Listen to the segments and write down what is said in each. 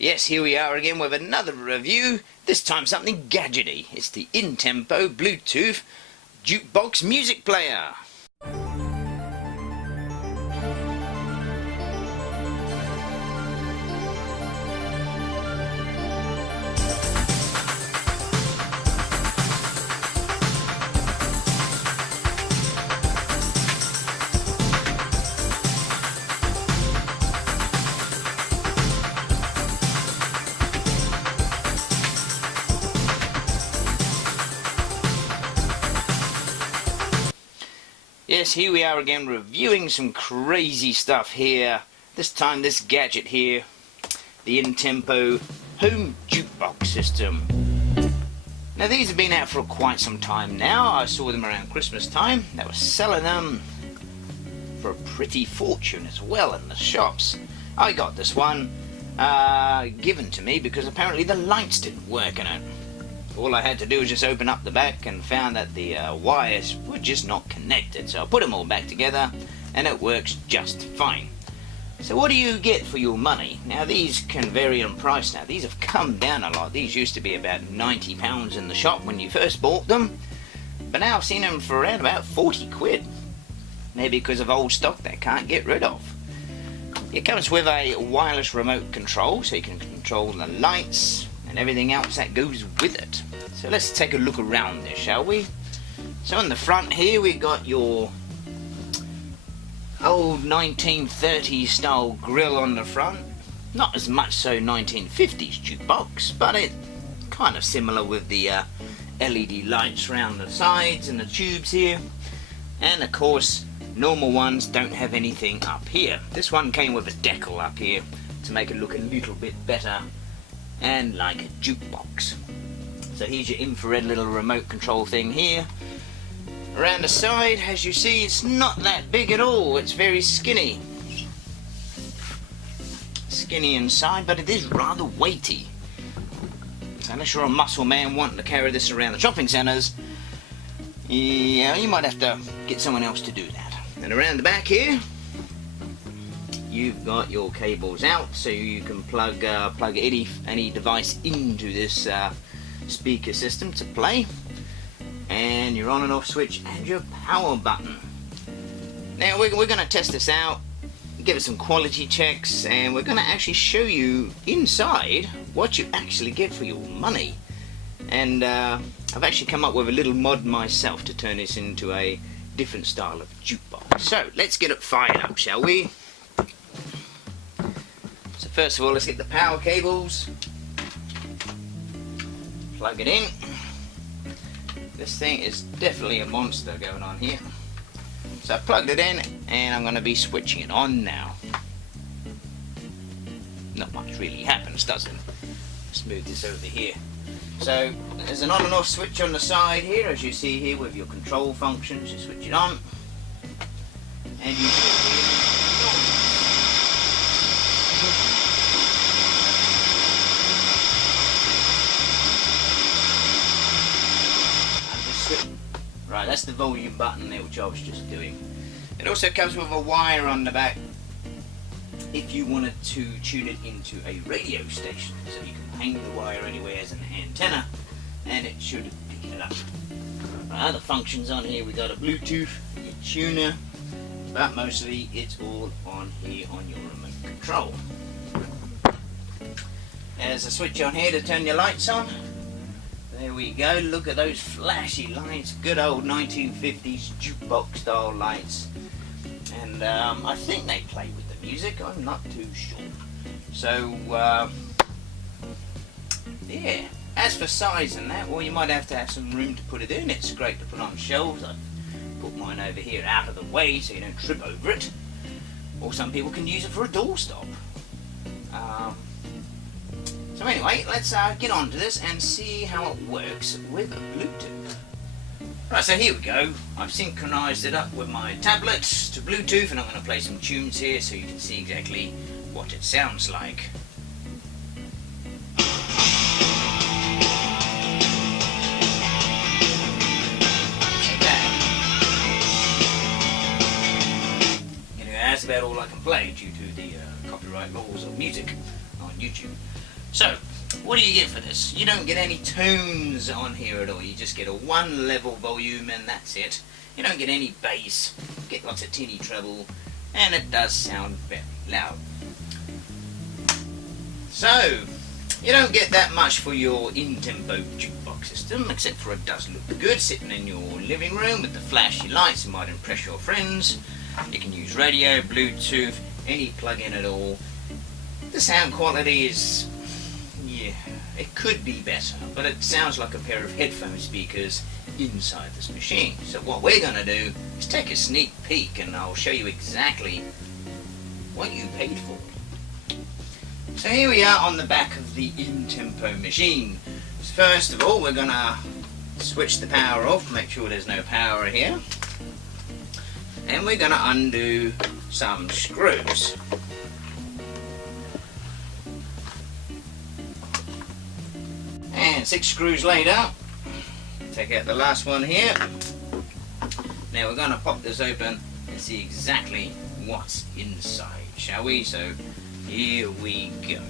Yes, here we are again with another review, this time something gadgety. It's the Intempo Bluetooth Jukebox music player. Yes, here we are again reviewing some crazy stuff here. This time this gadget here, the Intempo home jukebox system. Now these have been out for quite some time now. I saw them around Christmas time. They were selling them for a pretty fortune as well in the shops. I got this one given to me because apparently the lights didn't work in it. All I had to do was just open up the back and found that the wires were just not connected. So I put them all back together and it works just fine. So what do you get for your money? Now these can vary in price now. These have come down a lot. These used to be about £90 in the shop when you first bought them. But now I've seen them for around about 40 quid. Maybe because of old stock they can't get rid of. It comes with a wireless remote control so you can control the lights and everything else that goes with it. So let's take a look around this, shall we? So in the front here we got your old 1930s style grill on the front. Not as much so 1950s jukebox, but it kind of similar with the LED lights around the sides and the tubes here. And of course normal ones don't have anything up here. This one came with a decal up here to make it look a little bit better and like a jukebox. So here's your infrared little remote control thing here. Around the side, as you see, it's not that big at all. It's very skinny. Skinny inside, but it is rather weighty. So unless you're a muscle man wanting to carry this around the shopping centres, yeah, you might have to get someone else to do that. And around the back here, you've got your cables out, so you can plug any device into this speaker system to play, and your on and off switch and your power button. Now we're going to test this out, give it some quality checks, and we're going to actually show you inside what you actually get for your money. And I've actually come up with a little mod myself to turn this into a different style of jukebox. So let's get it fired up, shall we? So first of all, let's get the power cables, plug it in. This thing is definitely a monster going on here. So I plugged it in and I'm going to be switching it on now. Not much really happens, does it? Let's move this over here. So there's an on and off switch on the side here, as you see here with your control functions. You switch it on and you should hear right, that's the volume button there, which I was just doing. It also comes with a wire on the back if you wanted to tune it into a radio station. So you can hang the wire anywhere as an antenna and it should pick it up. Right, other functions on here, we got a Bluetooth, your tuner, but mostly it's all on here on your remote control. There's a switch on here to turn your lights on. There we go, look at those flashy lights, good old 1950s jukebox style lights. And I think they play with the music, I'm not too sure. So, yeah, as for size and that, well, you might have to have some room to put it in. It's great to put on shelves. I've put mine over here out of the way so you don't trip over it. Or some people can use it for a doorstop. So anyway, let's get on to this and see how it works with Bluetooth. Right, so here we go. I've synchronized it up with my tablet to Bluetooth, and I'm going to play some tunes here so you can see exactly what it sounds like. Anyway, that's about all I can play due to the copyright laws of music on YouTube. So, what do you get for this? You don't get any tones on here at all. You just get a one level volume and that's it. You don't get any bass, you get lots of tinny treble, and it does sound very loud. So, you don't get that much for your Intempo jukebox system, except for it does look good sitting in your living room with the flashy lights. It might impress your friends. You can use radio, Bluetooth, any plug-in at all. The sound quality is, yeah, it could be better, but it sounds like a pair of headphone speakers inside this machine. So what we're going to do is take a sneak peek and I'll show you exactly what you paid for. So here we are on the back of the Intempo machine. First of all, we're going to switch the power off, make sure there's no power here. And we're going to undo some screws. And 6 screws later, take out the last one here. Now we're going to pop this open and see exactly what's inside, shall we? So here we go.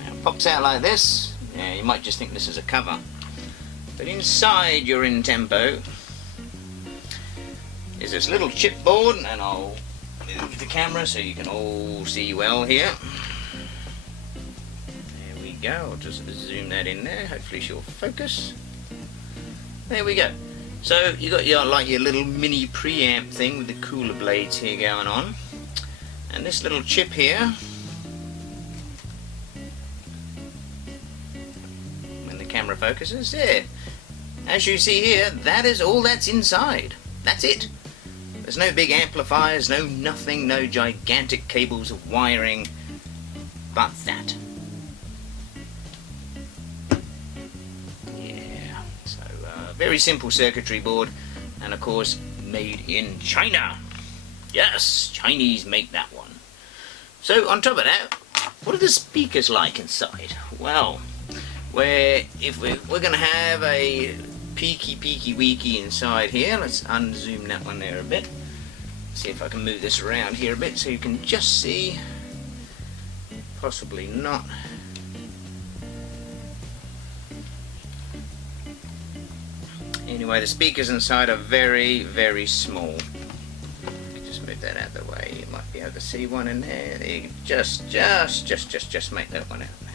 Now it pops out like this. Yeah, you might just think this is a cover, but inside your Intempo is this little chipboard, and I'll move the camera so you can all see well here. There we go. I'll just zoom that in there. Hopefully she'll focus. There we go. So you got your little mini preamp thing with the cooler blades here going on, and this little chip here. When the camera focuses, there. As you see here, that is all that's inside. That's it. There's no big amplifiers, no nothing, no gigantic cables of wiring, but that. Yeah, so very simple circuitry board, and of course made in China. Yes, Chinese make that one. So on top of that, what are the speakers like inside? Well, we're going to have a peeky weeky inside here. Let's unzoom that one there a bit. See if I can move this around here a bit so you can just see. Possibly not. Anyway, the speakers inside are very small. Just move that out of the way. You might be able to see one in there. There you go. Just make that one out there.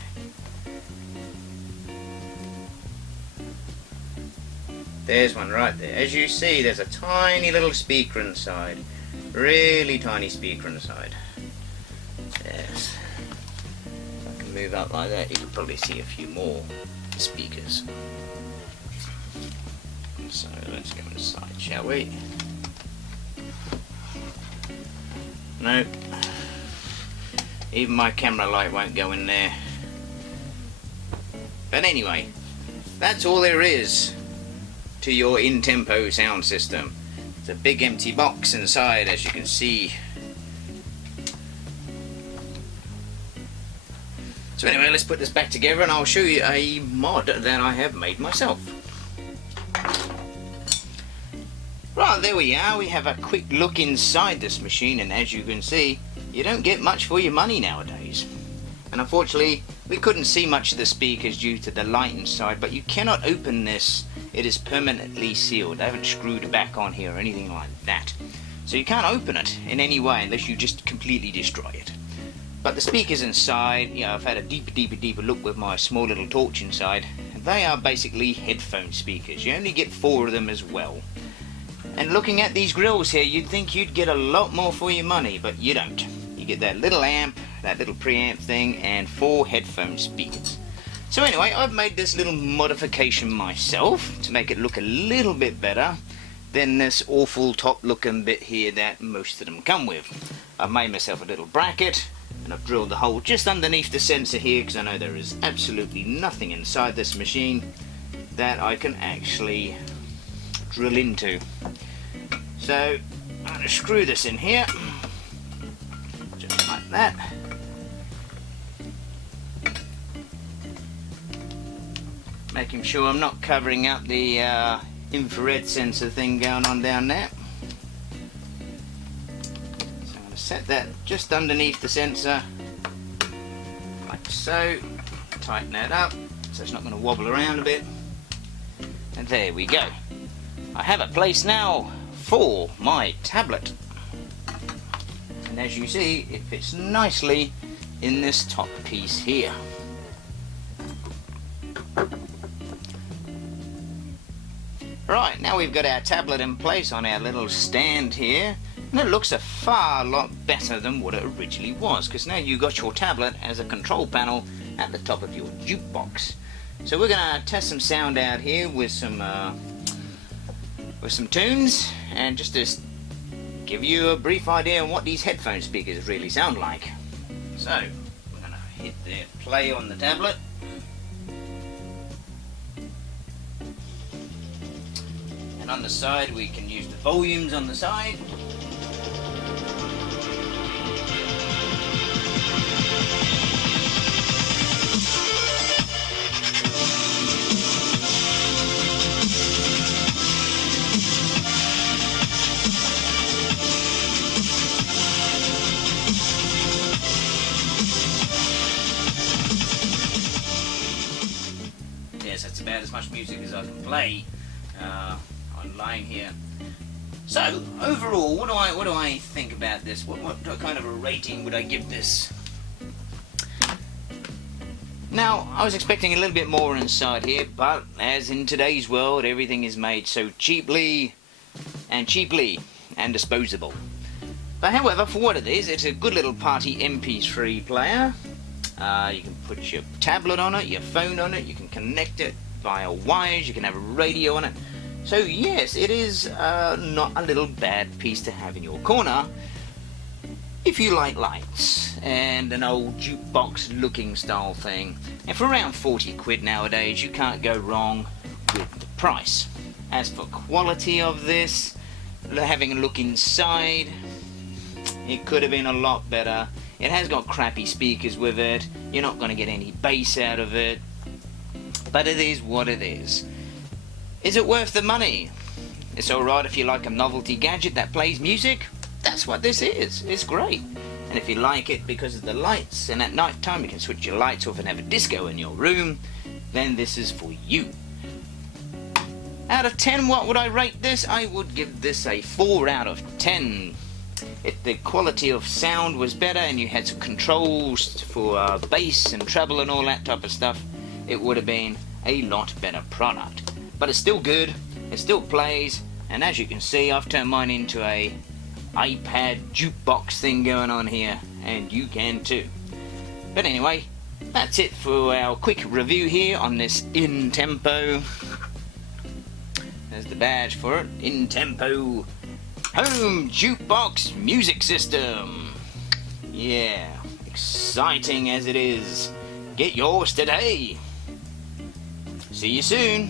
There's one right there. As you see, there's a tiny little speaker inside. Really tiny speaker inside. Yes. If I can move up like that, you can probably see a few more speakers. So let's go inside, shall we? Nope. Even my camera light won't go in there. But anyway, that's all there is to your Intempo sound system. It's a big empty box inside, as you can see. So anyway, let's put this back together and I'll show you a mod that I have made myself. Right, there we are. We have a quick look inside this machine, and as you can see, you don't get much for your money nowadays. And unfortunately, we couldn't see much of the speakers due to the light inside, but you cannot open this. It is permanently sealed. I haven't screwed it back on here or anything like that. So you can't open it in any way unless you just completely destroy it. But the speakers inside, you know, I've had a deeper look with my small little torch inside. They are basically headphone speakers. You only get 4 of them as well. And looking at these grills here, you'd think you'd get a lot more for your money, but you don't. You get that little amp, that little preamp thing, and 4 headphone speakers. So anyway, I've made this little modification myself to make it look a little bit better than this awful top looking bit here that most of them come with. I've made myself a little bracket, and I've drilled the hole just underneath the sensor here because I know there is absolutely nothing inside this machine that I can actually drill into. So I'm going to screw this in here, just like that. Making sure I'm not covering up the infrared sensor thing going on down there. So I'm going to set that just underneath the sensor, like so. Tighten that up so it's not going to wobble around a bit. And there we go. I have a place now for my tablet. And as you see, it fits nicely in this top piece here. Right, now we've got our tablet in place on our little stand here, and it looks a far lot better than what it originally was, because now you've got your tablet as a control panel at the top of your jukebox. So we're going to test some sound out here with some tunes, and just to give you a brief idea on what these headphone speakers really sound like. So we're going to hit the play on the tablet. And on the side we can use the volumes on the side. Yes, that's about as much music as I can play online here. So overall, what do I think about this? What kind of a rating would I give this? Now, I was expecting a little bit more inside here, but as in today's world, everything is made so cheaply and disposable. But however, for what it is, it's a good little party MP3 player. You can put your tablet on it, your phone on it, you can connect it via wires, you can have a radio on it. So yes, it is not a little bad piece to have in your corner if you like lights and an old jukebox looking style thing. And for around 40 quid nowadays, you can't go wrong with the price. As for quality of this, having a look inside, it could have been a lot better. It has got crappy speakers with it, you're not going to get any bass out of it, but it is what it is. Is it worth the money? It's alright if you like a novelty gadget that plays music. That's what this is. It's great. And if you like it because of the lights, and at night time you can switch your lights off and have a disco in your room, then this is for you. Out of 10, what would I rate this? I would give this a 4 out of 10. If the quality of sound was better and you had some controls for bass and treble and all that type of stuff, it would have been a lot better product. But it's still good, it still plays, and as you can see, I've turned mine into a iPad jukebox thing going on here, and you can too. But anyway, that's it for our quick review here on this Intempo. There's the badge for it, Intempo Home Jukebox Music System. Yeah, exciting as it is. Get yours today. See you soon.